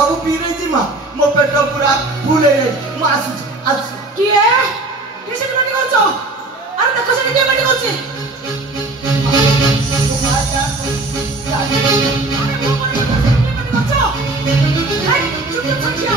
सब पी रही थी माँ मो पेट पूरा फुल है मो आसुच किए किसे पार्टी करछो अरे देखो से किए पार्टी करछी अरे मो पार्टी करछो ए चुप चुप